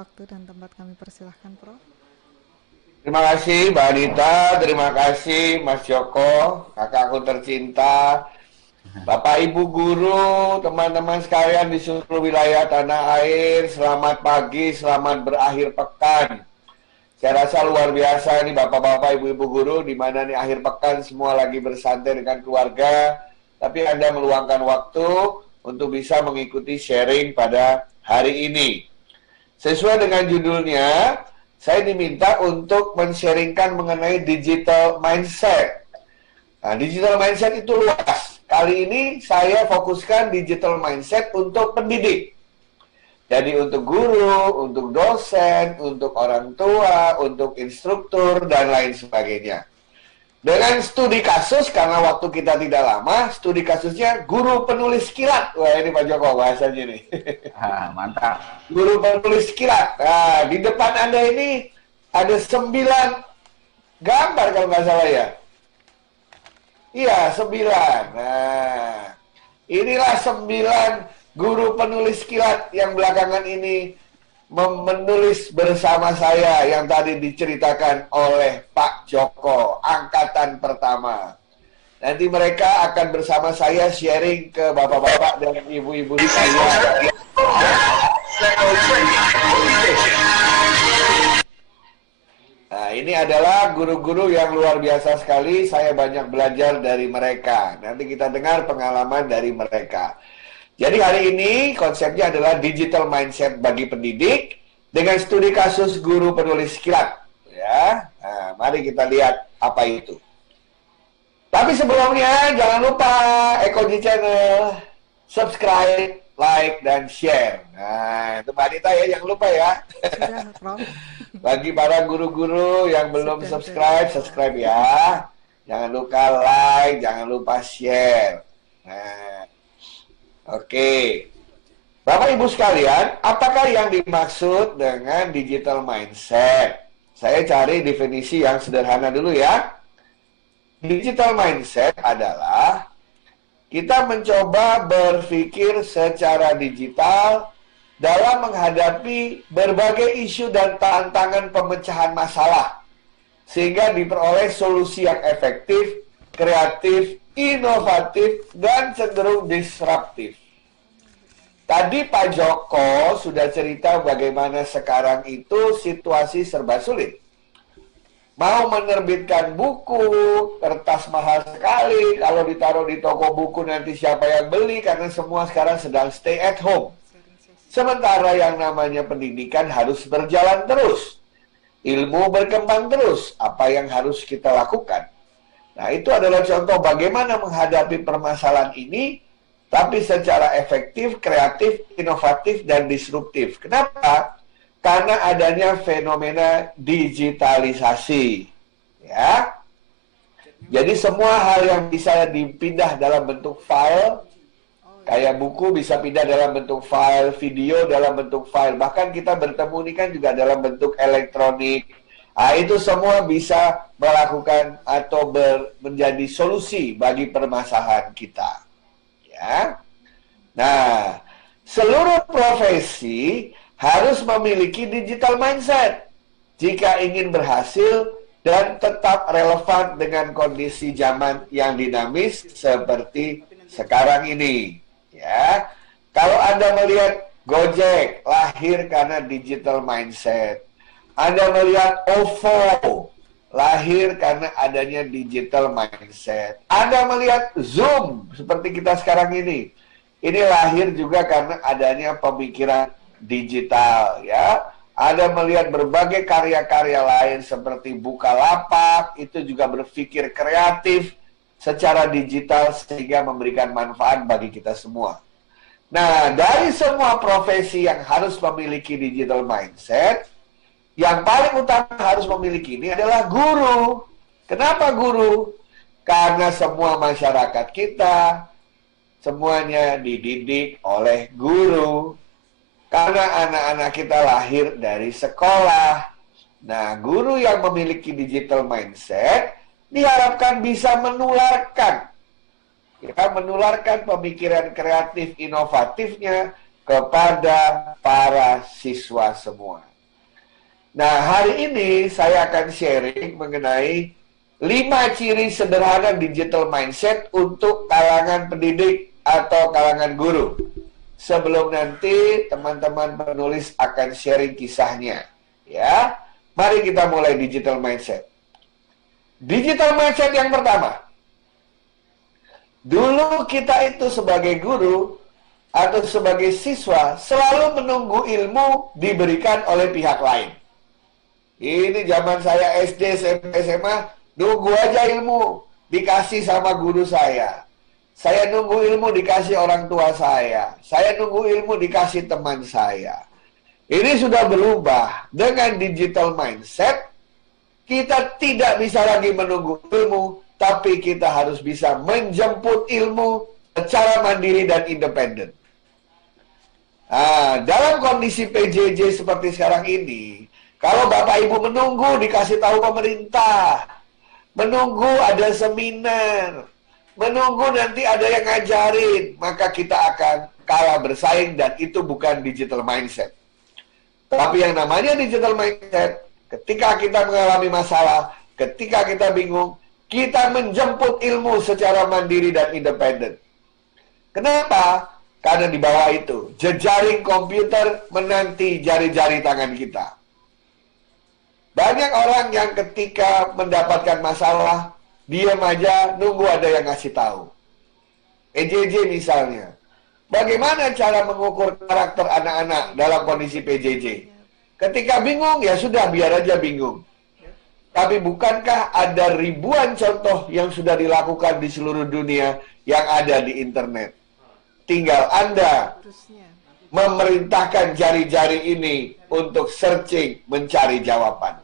waktu dan tempat kami persilahkan, Prof. Terima kasih Mbak Anita, terima kasih Mas Joko, kakakku tercinta, Bapak Ibu guru, teman-teman sekalian di seluruh wilayah tanah air, selamat pagi, selamat berakhir pekan. Saya rasa luar biasa nih Bapak-Bapak, Ibu-Ibu guru, di mana nih akhir pekan semua lagi bersantai dengan keluarga, tapi Anda meluangkan waktu untuk bisa mengikuti sharing pada hari ini. Sesuai dengan judulnya, saya diminta untuk men-sharingkan mengenai digital mindset. Nah, digital mindset itu luas. Kali ini saya fokuskan digital mindset untuk pendidik. Jadi untuk guru, untuk dosen, untuk orang tua, untuk instruktur, dan lain sebagainya. Dengan studi kasus, karena waktu kita tidak lama, studi kasusnya guru penulis kilat. Wah, ini Pak Joko bahasanya nih. Mantap. Guru penulis kilat. Nah, di depan Anda ini ada 9 gambar kalau nggak salah ya. Iya, 9. Nah, inilah 9 guru penulis kilat yang belakangan ini menulis bersama saya yang tadi diceritakan oleh Pak Joko, angkatan pertama. Nanti mereka akan bersama saya sharing ke bapak-bapak dan ibu-ibu sekalian. Nah, ini adalah guru-guru yang luar biasa sekali. Saya banyak belajar dari mereka. Nanti kita dengar pengalaman dari mereka. Jadi hari ini konsepnya adalah digital mindset bagi pendidik dengan studi kasus guru penulis kilat. Ya, nah, mari kita lihat apa itu. Tapi sebelumnya jangan lupa Ekoji Channel, subscribe, like, dan share. Nah, itu Mbak Anita ya, jangan lupa ya. Sudah, Prof. Bagi para guru-guru yang belum Sudah. subscribe ya. Jangan lupa like, jangan lupa share. Nah, oke. Bapak Ibu sekalian, apakah yang dimaksud dengan digital mindset? Saya cari definisi yang sederhana dulu ya. Digital mindset adalah kita mencoba berpikir secara digital dalam menghadapi berbagai isu dan tantangan pemecahan masalah, sehingga diperoleh solusi yang efektif, kreatif, inovatif, dan cenderung disruptif. Tadi Pak Joko sudah cerita bagaimana sekarang itu situasi serba sulit. Mau menerbitkan buku, kertas mahal sekali, kalau ditaruh di toko buku nanti siapa yang beli, karena semua sekarang sedang stay at home. Sementara yang namanya pendidikan harus berjalan terus. Ilmu berkembang terus. Apa yang harus kita lakukan? Nah, itu adalah contoh bagaimana menghadapi permasalahan ini, tapi secara efektif, kreatif, inovatif, dan disruptif. Kenapa? Karena adanya fenomena digitalisasi. Ya. Jadi semua hal yang bisa dipindah dalam bentuk file, kayak buku bisa pindah dalam bentuk file, video dalam bentuk file. Bahkan kita bertemu ini kan juga dalam bentuk elektronik. Nah, itu semua bisa melakukan atau menjadi solusi bagi permasalahan kita. Ya. Nah, seluruh profesi harus memiliki digital mindset jika ingin berhasil dan tetap relevan dengan kondisi zaman yang dinamis seperti sekarang ini. Ya, kalau Anda melihat Gojek lahir karena digital mindset, Anda melihat OVO lahir karena adanya digital mindset, Anda melihat Zoom seperti kita sekarang ini lahir juga karena adanya pemikiran digital. Ya, Anda melihat berbagai karya-karya lain seperti Bukalapak itu juga berpikir kreatif secara digital sehingga memberikan manfaat bagi kita semua. Nah, dari semua profesi yang harus memiliki digital mindset, yang paling utama harus memiliki ini adalah guru. Kenapa guru? Karena semua masyarakat kita, semuanya dididik oleh guru. Karena anak-anak kita lahir dari sekolah. Nah, guru yang memiliki digital mindset diharapkan bisa menularkan menularkan pemikiran kreatif inovatifnya kepada para siswa semua. Nah, hari ini saya akan sharing mengenai 5 ciri sederhana digital mindset untuk kalangan pendidik atau kalangan guru. Sebelum nanti teman-teman penulis akan sharing kisahnya. Ya, mari kita mulai digital mindset. Digital mindset yang pertama. Dulu kita itu sebagai guru atau sebagai siswa selalu menunggu ilmu diberikan oleh pihak lain. Ini zaman saya SD, SMP, SMA, nunggu aja ilmu dikasih sama guru saya. Saya nunggu ilmu dikasih orang tua saya. Saya nunggu ilmu dikasih teman saya. Ini sudah berubah. Dengan digital mindset, kita tidak bisa lagi menunggu ilmu, tapi kita harus bisa menjemput ilmu secara mandiri dan independen. Nah, dalam kondisi PJJ seperti sekarang ini, kalau Bapak Ibu menunggu dikasih tahu pemerintah, menunggu ada seminar, menunggu nanti ada yang ngajarin, maka kita akan kalah bersaing dan itu bukan digital mindset. Tapi yang namanya digital mindset, ketika kita mengalami masalah, ketika kita bingung, kita menjemput ilmu secara mandiri dan independen. Kenapa? Karena di bawah itu, jejaring komputer menanti jari-jari tangan kita. Banyak orang yang ketika mendapatkan masalah, diam aja, nunggu ada yang ngasih tahu. PJJ misalnya. Bagaimana cara mengukur karakter anak-anak dalam kondisi PJJ? Ketika bingung, ya sudah, biar aja bingung. Tapi bukankah ada ribuan contoh yang sudah dilakukan di seluruh dunia yang ada di internet? Tinggal Anda memerintahkan jari-jari ini untuk searching, mencari jawaban.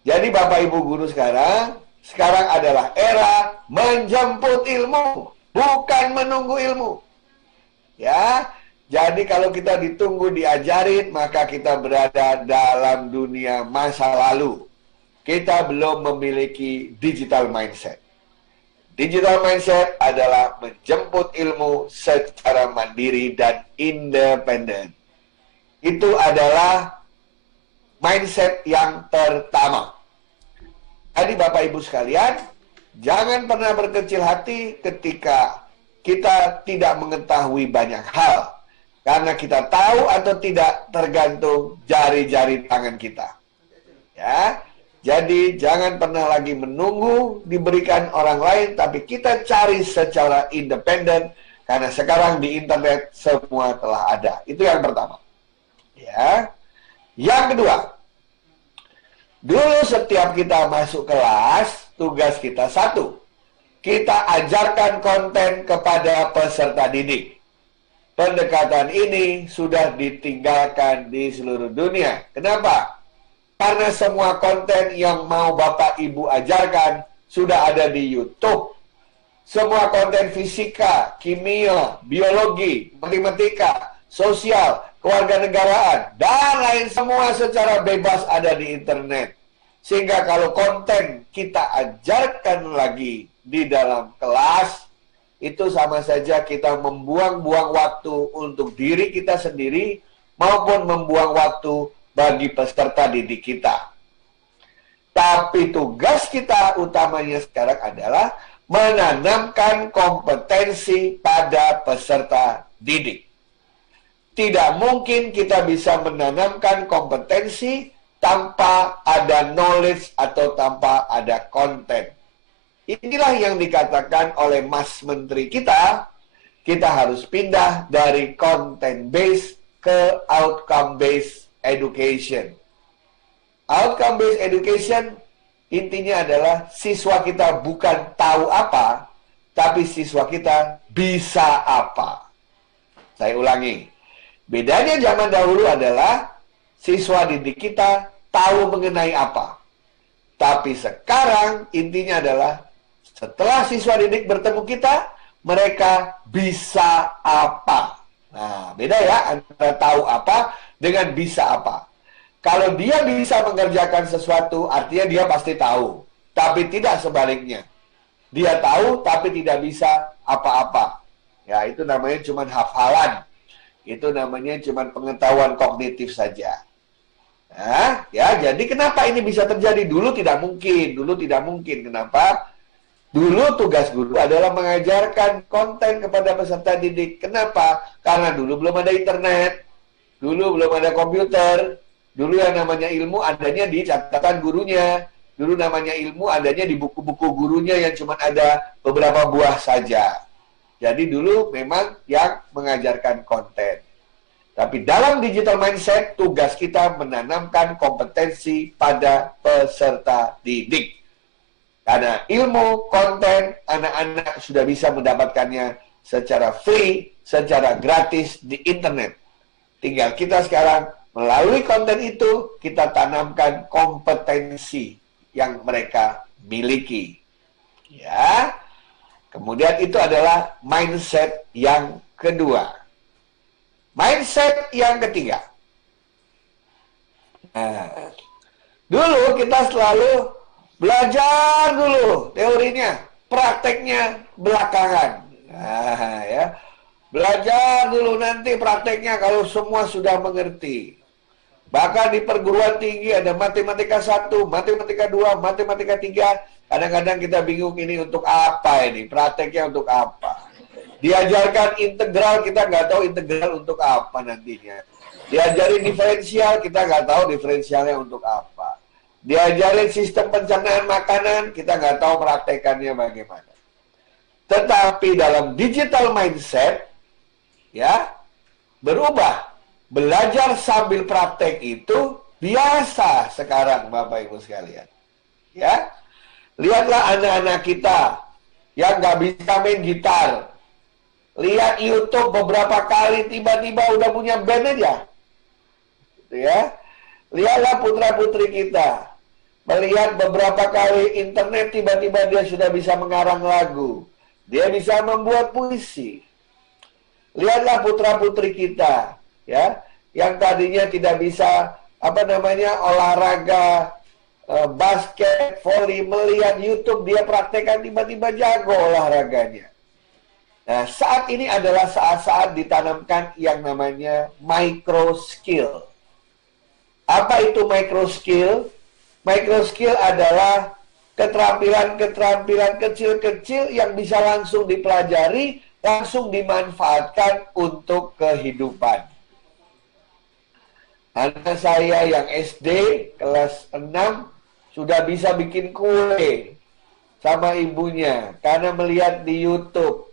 Jadi Bapak Ibu guru sekarang adalah era menjemput ilmu, bukan menunggu ilmu. Ya, jadi kalau kita ditunggu diajarin, maka kita berada dalam dunia masa lalu. Kita belum memiliki digital mindset. Digital mindset adalah menjemput ilmu secara mandiri dan independen. Itu adalah mindset yang pertama. Jadi Bapak Ibu sekalian, jangan pernah berkecil hati ketika kita tidak mengetahui banyak hal. Karena kita tahu atau tidak tergantung jari-jari tangan kita. Ya. Jadi jangan pernah lagi menunggu diberikan orang lain, tapi kita cari secara independen, karena sekarang di internet semua telah ada. Itu yang pertama. Ya. Yang kedua, dulu setiap kita masuk kelas, tugas kita satu. Kita ajarkan konten kepada peserta didik. Pendekatan ini sudah ditinggalkan di seluruh dunia. Kenapa? Karena semua konten yang mau Bapak Ibu ajarkan sudah ada di YouTube. Semua konten fisika, kimia, biologi, matematika, sosial, kewarganegaraan, dan lain semua secara bebas ada di internet. Sehingga kalau konten kita ajarkan lagi di dalam kelas, itu sama saja kita membuang-buang waktu untuk diri kita sendiri maupun membuang waktu bagi peserta didik kita. Tapi tugas kita utamanya sekarang adalah menanamkan kompetensi pada peserta didik. Tidak mungkin kita bisa menanamkan kompetensi tanpa ada knowledge atau tanpa ada konten. Inilah yang dikatakan oleh Mas Menteri kita harus pindah dari content based ke outcome based education. Outcome based education intinya adalah siswa kita bukan tahu apa, tapi siswa kita bisa apa. Saya ulangi. Bedanya zaman dahulu adalah siswa didik kita tahu mengenai apa. Tapi sekarang intinya adalah setelah siswa didik bertemu kita, mereka bisa apa. Nah, beda ya antara tahu apa dengan bisa apa. Kalau dia bisa mengerjakan sesuatu, artinya dia pasti tahu. Tapi tidak sebaliknya. Dia tahu, tapi tidak bisa apa-apa. Ya, itu namanya cuma hafalan. Itu namanya cuma pengetahuan kognitif saja. Nah, ya, jadi kenapa ini bisa terjadi? Dulu tidak mungkin. Kenapa? Dulu tugas guru adalah mengajarkan konten kepada peserta didik. Kenapa? Karena dulu belum ada internet, dulu belum ada komputer, dulu yang namanya ilmu adanya di catatan gurunya, dulu namanya ilmu adanya di buku-buku gurunya yang cuma ada beberapa buah saja. Jadi dulu memang yang mengajarkan konten. Tapi dalam digital mindset, tugas kita menanamkan kompetensi pada peserta didik. Karena ilmu, konten, anak-anak sudah bisa mendapatkannya secara free, secara gratis di internet. Tinggal kita sekarang melalui konten itu, kita tanamkan kompetensi yang mereka miliki. Ya. Kemudian itu adalah mindset yang kedua. Mindset yang ketiga. Nah, dulu kita selalu belajar dulu teorinya, prakteknya belakangan. Nah, ya. Belajar dulu, nanti prakteknya kalau semua sudah mengerti. Bahkan di perguruan tinggi ada matematika 1, matematika 2, matematika 3. Kadang-kadang kita bingung ini untuk apa ini, prakteknya untuk apa. Diajarkan integral, kita nggak tahu integral untuk apa nantinya. Diajarin diferensial, kita nggak tahu diferensialnya untuk apa. Diajarin sistem pencernaan makanan, kita nggak tahu praktekannya bagaimana. Tetapi dalam digital mindset, ya, berubah. Belajar sambil praktek itu biasa sekarang, Bapak Ibu sekalian. Ya, lihatlah anak-anak kita yang nggak bisa main gitar. Lihat YouTube beberapa kali, tiba-tiba udah punya band aja. Gitu ya. Lihatlah putra-putri kita. Melihat beberapa kali internet, tiba-tiba dia sudah bisa mengarang lagu. Dia bisa membuat puisi. Lihatlah putra-putri kita, ya, yang tadinya tidak bisa, olahraga, basket, voli, melihat YouTube, dia praktekkan, tiba-tiba jago olahraganya. Nah, saat ini adalah saat-saat ditanamkan yang namanya micro skill. Apa itu micro skill? Micro skill adalah keterampilan-keterampilan kecil-kecil yang bisa langsung dipelajari, langsung dimanfaatkan untuk kehidupan. Anak saya yang SD kelas 6 sudah bisa bikin kue sama ibunya karena melihat di YouTube.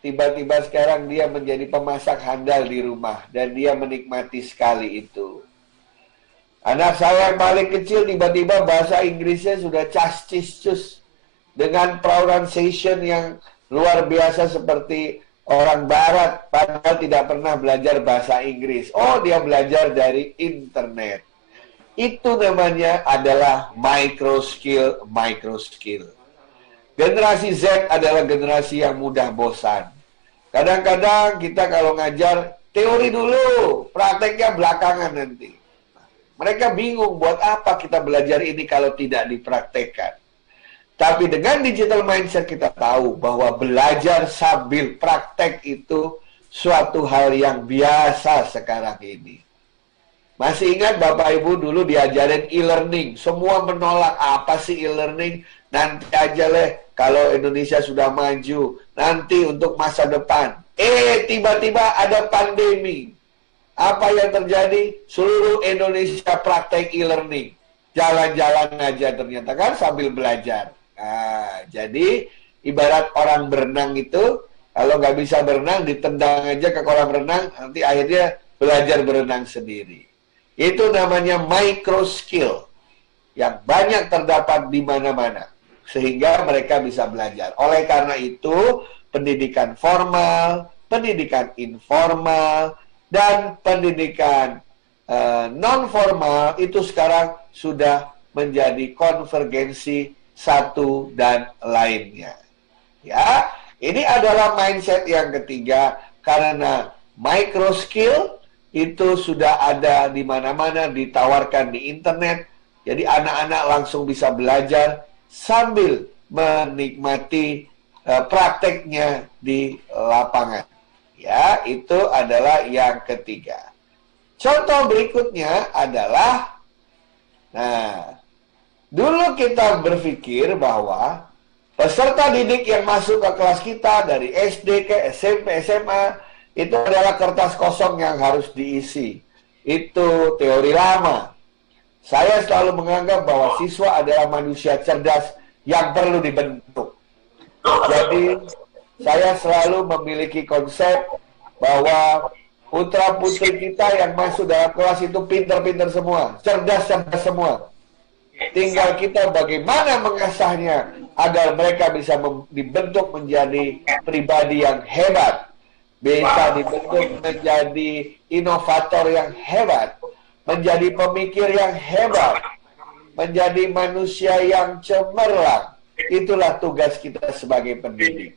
Tiba-tiba sekarang dia menjadi pemasak handal di rumah dan dia menikmati sekali itu. Anak saya yang paling kecil tiba-tiba bahasa Inggrisnya sudah cas-cis-cus dengan pronunciation yang luar biasa seperti orang barat, padahal tidak pernah belajar bahasa Inggris. Oh, dia belajar dari internet. Itu namanya adalah micro skill. Generasi Z adalah generasi yang mudah bosan. Kadang-kadang kita kalau ngajar, teori dulu, prakteknya belakangan nanti. Mereka bingung buat apa kita belajar ini kalau tidak dipraktekkan. Tapi dengan digital mindset kita tahu bahwa belajar sambil praktek itu suatu hal yang biasa sekarang ini. Masih ingat Bapak Ibu dulu diajarin e-learning. Semua menolak, apa sih e-learning? Nanti aja leh kalau Indonesia sudah maju. Nanti untuk masa depan. Tiba-tiba ada pandemi. Apa yang terjadi? Seluruh Indonesia praktek e-learning. Jalan-jalan aja ternyata kan sambil belajar. Nah, jadi ibarat orang berenang itu, kalau nggak bisa berenang, ditendang aja ke kolam renang, nanti akhirnya belajar berenang sendiri. Itu namanya micro skill, yang banyak terdapat di mana-mana, sehingga mereka bisa belajar. Oleh karena itu, pendidikan formal, pendidikan informal, dan pendidikan non-formal itu sekarang sudah menjadi konvergensi satu dan lainnya. Ya, ini adalah mindset yang ketiga karena micro skill itu sudah ada di mana-mana, ditawarkan di internet. Jadi anak-anak langsung bisa belajar sambil menikmati prakteknya di lapangan. Ya, itu adalah yang ketiga. Contoh berikutnya adalah, nah, dulu kita berpikir bahwa peserta didik yang masuk ke kelas kita dari SD ke SMP, SMA, itu adalah kertas kosong yang harus diisi. Itu teori lama. Saya selalu menganggap bahwa siswa adalah manusia cerdas yang perlu dibentuk. Jadi, saya selalu memiliki konsep bahwa putra-putri kita yang masuk dalam kelas itu pinter-pinter semua, cerdas-cerdas semua. Tinggal kita bagaimana mengasahnya agar mereka bisa dibentuk menjadi pribadi yang hebat, bisa dibentuk menjadi inovator yang hebat, menjadi pemikir yang hebat, menjadi manusia yang cemerlang. Itulah tugas kita sebagai pendidik.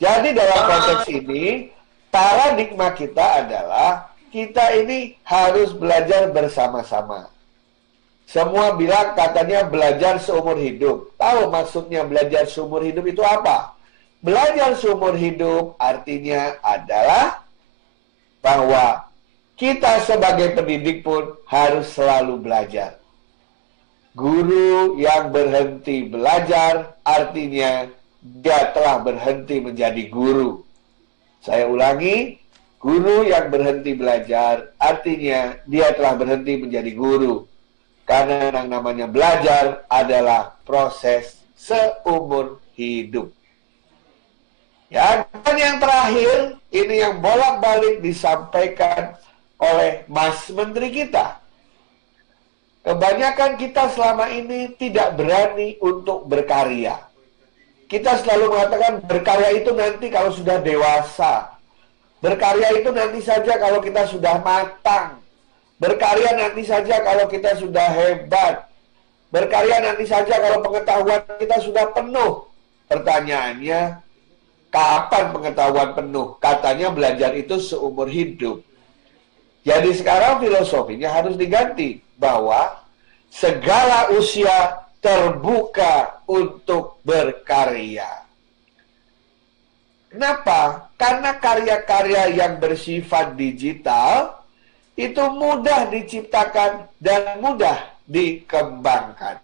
Jadi dalam konteks ini, paradigma kita adalah kita ini harus belajar bersama-sama. Semua bilang katanya belajar seumur hidup. Tahu maksudnya belajar seumur hidup itu apa? Belajar seumur hidup artinya adalah bahwa kita sebagai pendidik pun harus selalu belajar. Guru yang berhenti belajar artinya dia telah berhenti menjadi guru. Saya ulangi, guru yang berhenti belajar artinya dia telah berhenti menjadi guru. Karena yang namanya belajar adalah proses seumur hidup. Ya, dan yang terakhir, ini yang bolak-balik disampaikan oleh Mas Menteri kita. Kebanyakan kita selama ini tidak berani untuk berkarya. Kita selalu mengatakan berkarya itu nanti kalau sudah dewasa. Berkarya itu nanti saja kalau kita sudah matang. Berkarya nanti saja kalau kita sudah hebat. Berkarya nanti saja kalau pengetahuan kita sudah penuh. Pertanyaannya, kapan pengetahuan penuh? Katanya belajar itu seumur hidup. Jadi sekarang filosofinya harus diganti. Bahwa segala usia terbuka untuk berkarya. Kenapa? Karena karya-karya yang bersifat digital itu mudah diciptakan dan mudah dikembangkan.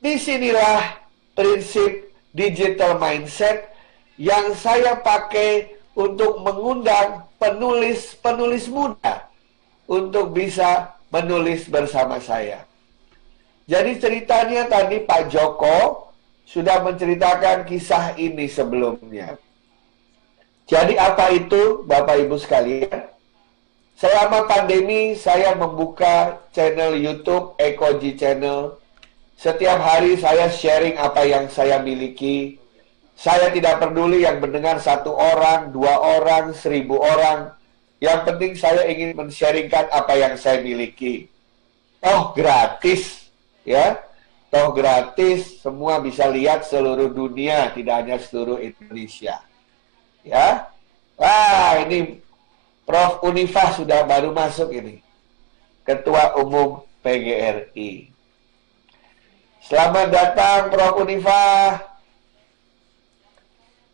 Disinilah prinsip digital mindset yang saya pakai untuk mengundang penulis-penulis muda untuk bisa menulis bersama saya. Jadi ceritanya tadi Pak Joko sudah menceritakan kisah ini sebelumnya. Jadi apa itu Bapak Ibu sekalian? Selama pandemi, saya membuka channel YouTube Ekoji Channel. Setiap hari saya sharing apa yang saya miliki. Saya tidak peduli yang mendengar 1 orang, 2 orang, 1000 orang. Yang penting saya ingin men-sharingkan apa yang saya miliki. Toh gratis, ya. Toh gratis, semua bisa lihat seluruh dunia, tidak hanya seluruh Indonesia. Ya. Wah, ini Prof. Unifah sudah baru masuk ini. Ketua Umum PGRI. Selamat datang Prof. Unifah.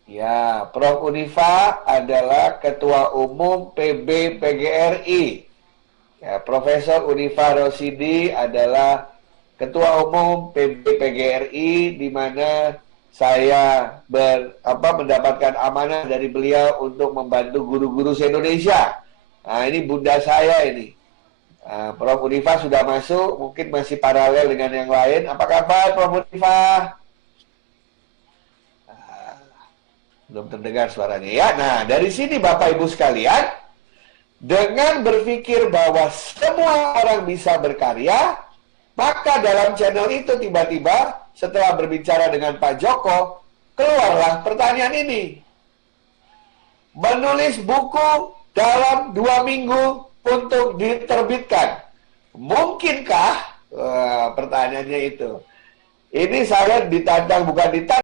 Ya, Prof. Unifah adalah Ketua Umum PB PGRI. Ya, Profesor Unifah Rosidi adalah Ketua Umum PB PGRI, di mana saya mendapatkan amanah dari beliau untuk membantu guru-guru se-Indonesia. Nah, ini bunda saya ini. Prof. Unifah sudah masuk, mungkin masih paralel dengan yang lain. Apa kabar Prof. Unifah? Belum terdengar suaranya ya. Nah, dari sini Bapak Ibu sekalian, dengan berpikir bahwa semua orang bisa berkarya, maka dalam channel itu tiba-tiba setelah berbicara dengan Pak Joko, keluarlah pertanyaan ini. Menulis buku dalam 2 minggu untuk diterbitkan. Mungkinkah? Pertanyaannya itu. Ini saya ditantang, bukan ditantang.